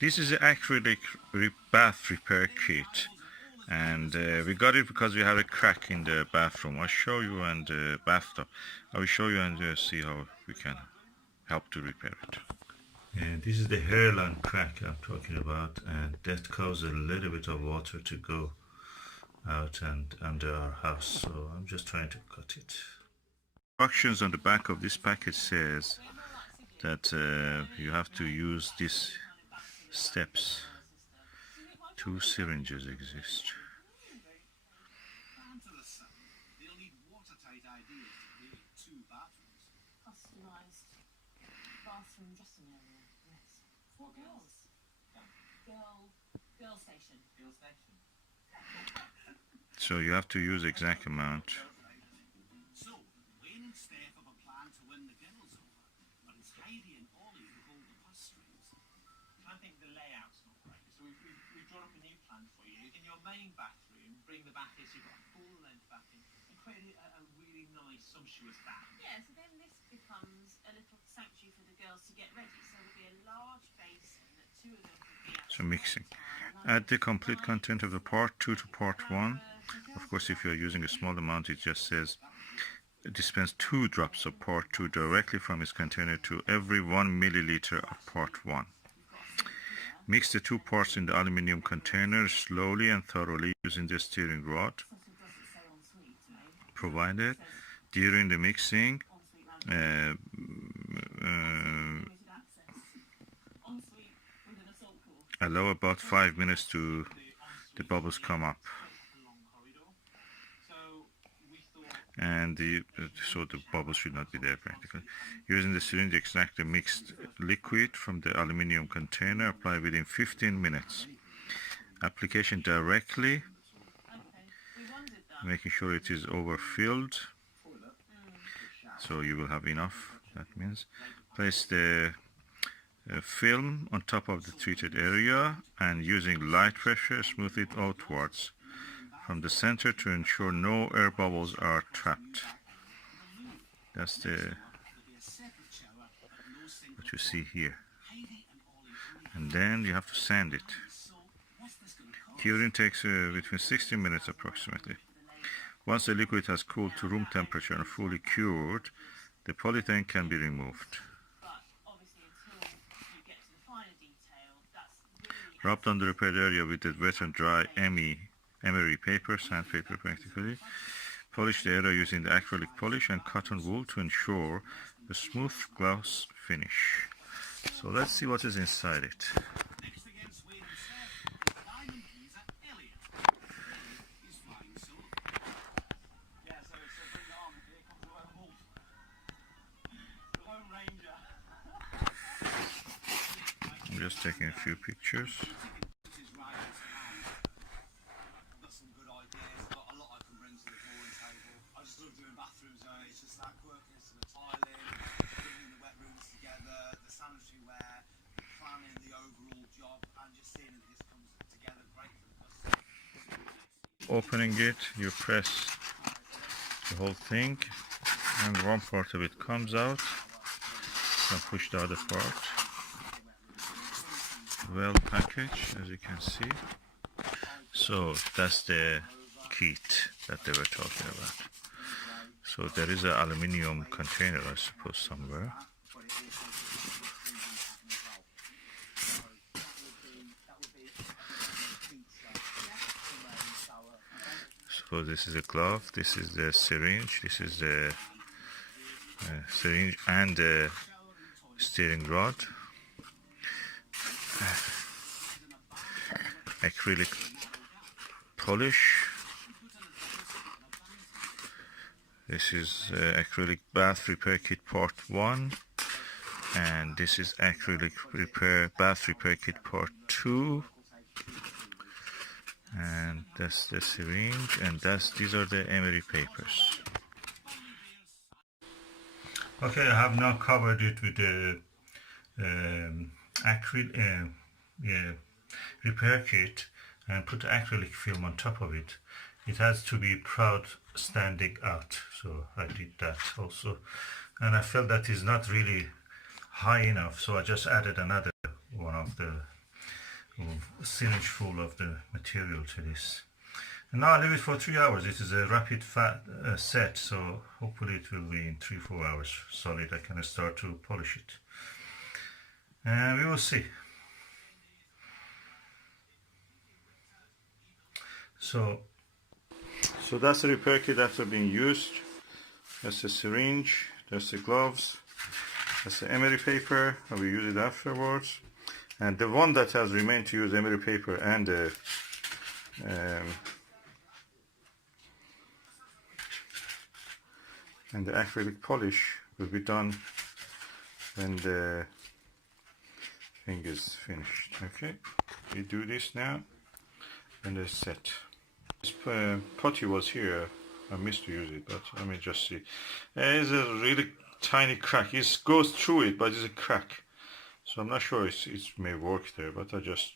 This is the acrylic bath repair kit, and we got it because we have a crack in the bathroom. I'll show you and the bathtub. I will show you and see how we can help to repair it. And this is the hairline crack I'm talking about, and that causes a little bit of water to go out and under our house, so I'm just trying to cut it. Instructions on the back of this package says that you have to use these steps. 2 syringes exist. So you have to use exact amount. Main bathroom, bring the bath in, so you've got a full length bath in, and create a really nice, sumptuous bath. Yeah, so then this becomes a little sanctuary for the girls to get ready. So there'll be a large basin that 2 of them could be at. So mixing. Add the complete content of the part 2 to part 1. Of course, if you're using a small amount, it just says dispense 2 drops of part 2 directly from its container to every 1 milliliter of part 1. Mix the 2 parts in the aluminum container slowly and thoroughly using the stirring rod provided. During the mixing, allow about 5 minutes to the bubbles come up. And so the bubbles should not be there practically. Using the syringe, extract the mixed liquid from the aluminum container. Apply within 15 minutes. Application directly, making sure it is overfilled. So you will have enough, that means. Place the film on top of the treated area and using light pressure, smooth it outwards from the center to ensure no air bubbles are trapped. That's what you see here. And then you have to sand it. Curing takes between 60 minutes approximately. Once the liquid has cooled to room temperature and fully cured, the polythene can be removed. Rub on the repaired area with the wet and dry emery paper, sandpaper practically. Polish the area using the acrylic polish and cotton wool to ensure a smooth gloss finish. So let's see what is inside it. I'm just taking a few pictures. Opening it, you press the whole thing and one part of it comes out. Then push the other part. Well packaged, as you can see. So that's the kit that they were talking about. So there is an aluminium container, I suppose, somewhere. So this is a glove, this is the syringe, this is the syringe and the steering rod. Acrylic polish. This is acrylic bath repair kit part 1, and this is acrylic bath repair kit part 2. And that's the syringe, and these are the emery papers. Okay, I have now covered it with the acrylic repair kit and put acrylic film on top of it. It has to be proud standing out, so I did that also, and I felt that is not really high enough, so I just added another one of the a syringe full of the material to this. And now I leave it for 3 hours. It is a rapid set, so hopefully it will be in 3-4 hours solid. I can start to polish it, and we will see. So that's the repair kit after being used. That's the syringe, that's the gloves, that's the emery paper. I will use it afterwards. And the one that has remained to use emery paper and the acrylic polish will be done when the thing is finished. Okay, we do this now and it's set. This putty was here. I missed to use it, but let me just see. There's a really tiny crack. It goes through it, but it's a crack. So I'm not sure it may work there, but I just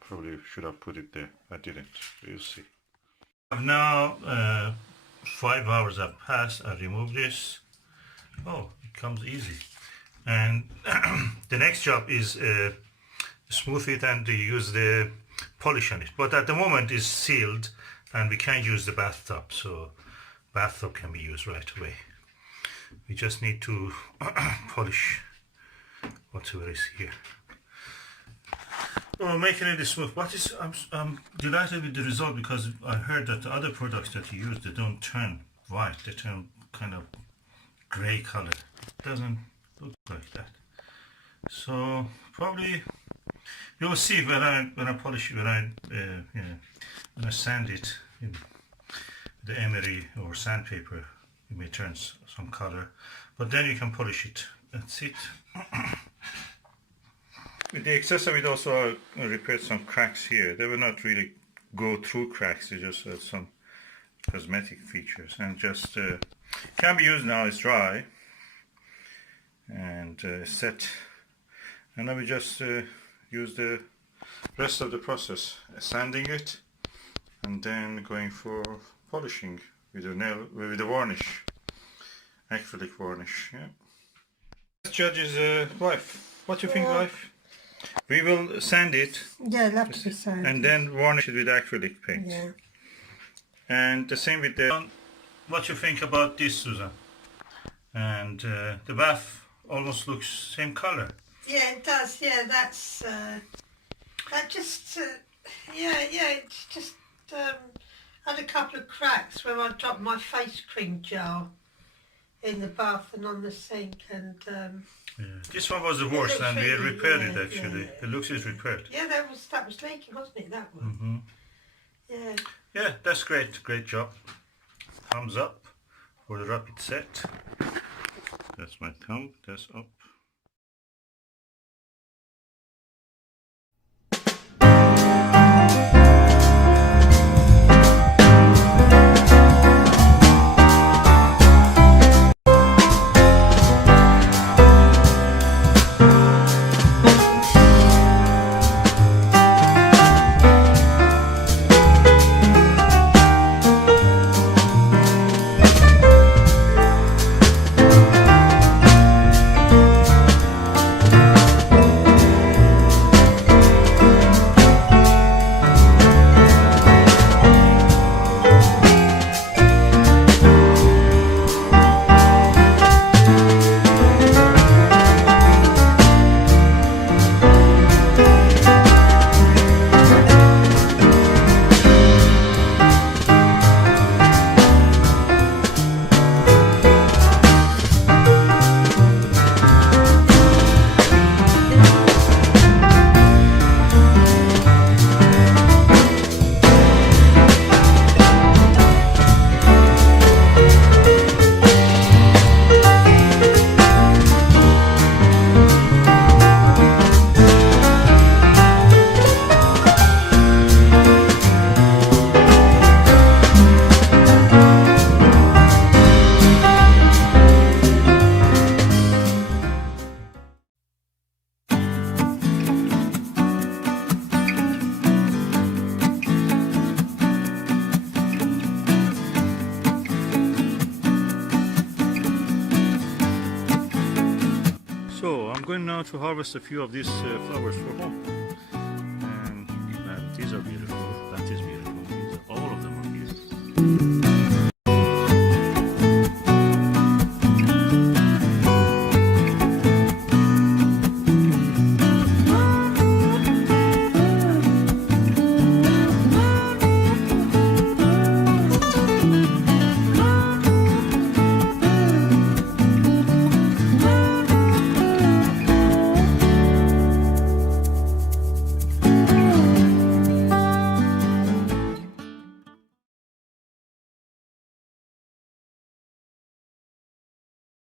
probably should have put it there. I didn't. We'll see. Now 5 hours have passed. I remove this. Oh, it comes easy. And the next job is smooth it and use the polish on it. But at the moment it's sealed and we can't use the bathtub, so bathtub can be used right away. We just need to polish whatever is here. Well, making it smooth. I'm delighted with the result, because I heard that the other products that you use, they don't turn white, they turn kind of gray color. It doesn't look like that. So probably you'll see when I polish it, when I sand it in the emery or sandpaper, it may turn some color, but then you can polish it. That's it. With the excess of it also I repaired some cracks here. They will not really go through cracks, they just have some cosmetic features, and just can be used now. It's dry and set, and I will just use the rest of the process, sanding it and then going for polishing with the varnish, acrylic varnish. Yeah. Let's judge his wife. What do you think, wife? We will sand it. Yeah, it'll have to be sanded. And then varnish it with acrylic paint. Yeah. And the same with the... What do you think about this, Susan? And the bath almost looks same color. Yeah, it does. Yeah, that's... that just... it's just... had a couple of cracks where I dropped my face cream jar in the bath and on the sink, and... yeah. This one was the worst, and we repaired it actually. It looks is repaired. Yeah, that was leaking, wasn't it, that one? Yeah. Yeah, that's great. Great job. Thumbs up for the rapid set. That's my thumb. That's up. So I'm going now to harvest a few of these flowers for home, and Bye.